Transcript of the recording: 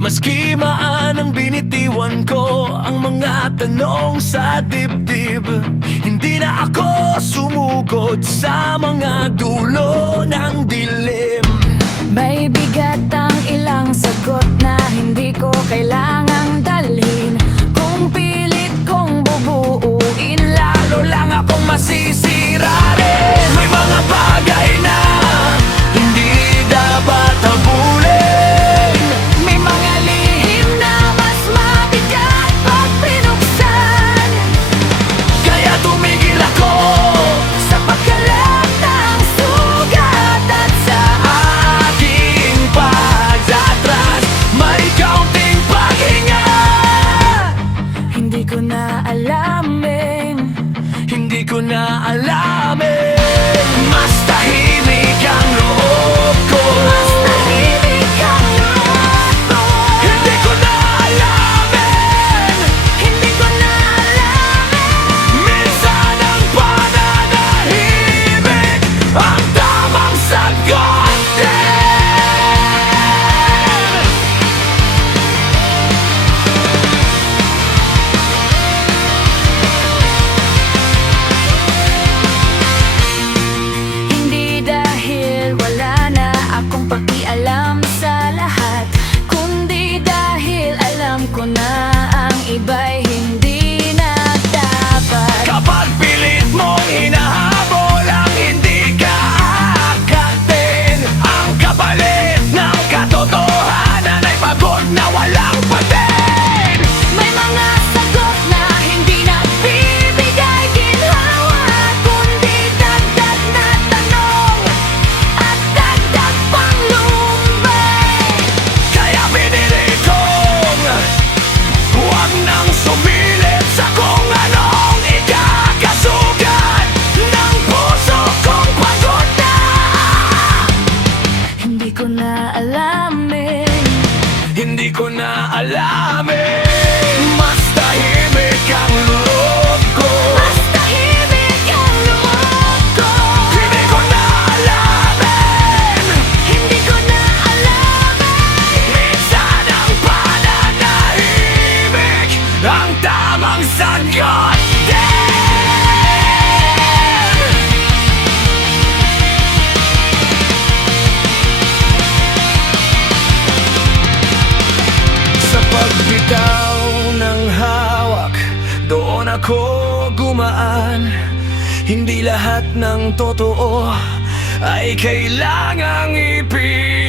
Maski maanang binitiwan ko ang mga tanong sa dibdib, hindi na ako sumugod sa mga dulo ng dilim. May bigat ang ilang sagot na hindi ko kailangang dalhin. Kung pilit kong bubuuin, Lalo lang akong masisira rin. May mga bagay na hindi dapat habulin. may mga lihim na mas mabigat pag pinuksan. Kaya tumigil ako Sa pagkalat ng sugat at sa aking pagtatras. May kaunting paghinga. hindi ko na alamin. Hindi ko na alamin. Mas tahimik ang loob ko. Mas tahimik ang loob ko. Hindi ko na alamin. Hindi ko na alamin. Minsan ang pananahimik ang tamang sagot din. Hindi dahil wala na akong pakialam sa lahat, kundi dahil alam ko na ang iba'y hindi na dapat. Kapag pilit mong hinahabol ang hindi ka aakatin, ang kapalit ng katotohanan ay pagod na walang patin. May mga sagot na hindi nagbibigay ginhawa, kundi dagdag na tanong at dagdag pang lumbay. Kaya pinili kong huwag nang sumilit sa kung anong ikakasugat ng puso kong pagod na. Hindi ko na alamin. Hindi ko na alamin. Mas tahimik ang loob ko. Mas tahimik ang loob ko. Hindi ko na alamin. Hindi ko na alamin. Minsan ang pananahimik ang tamang sagot din. Sa pagbitaw ng hawak, doon ako gumaan. Hindi lahat ng totoo ay kailangang ipin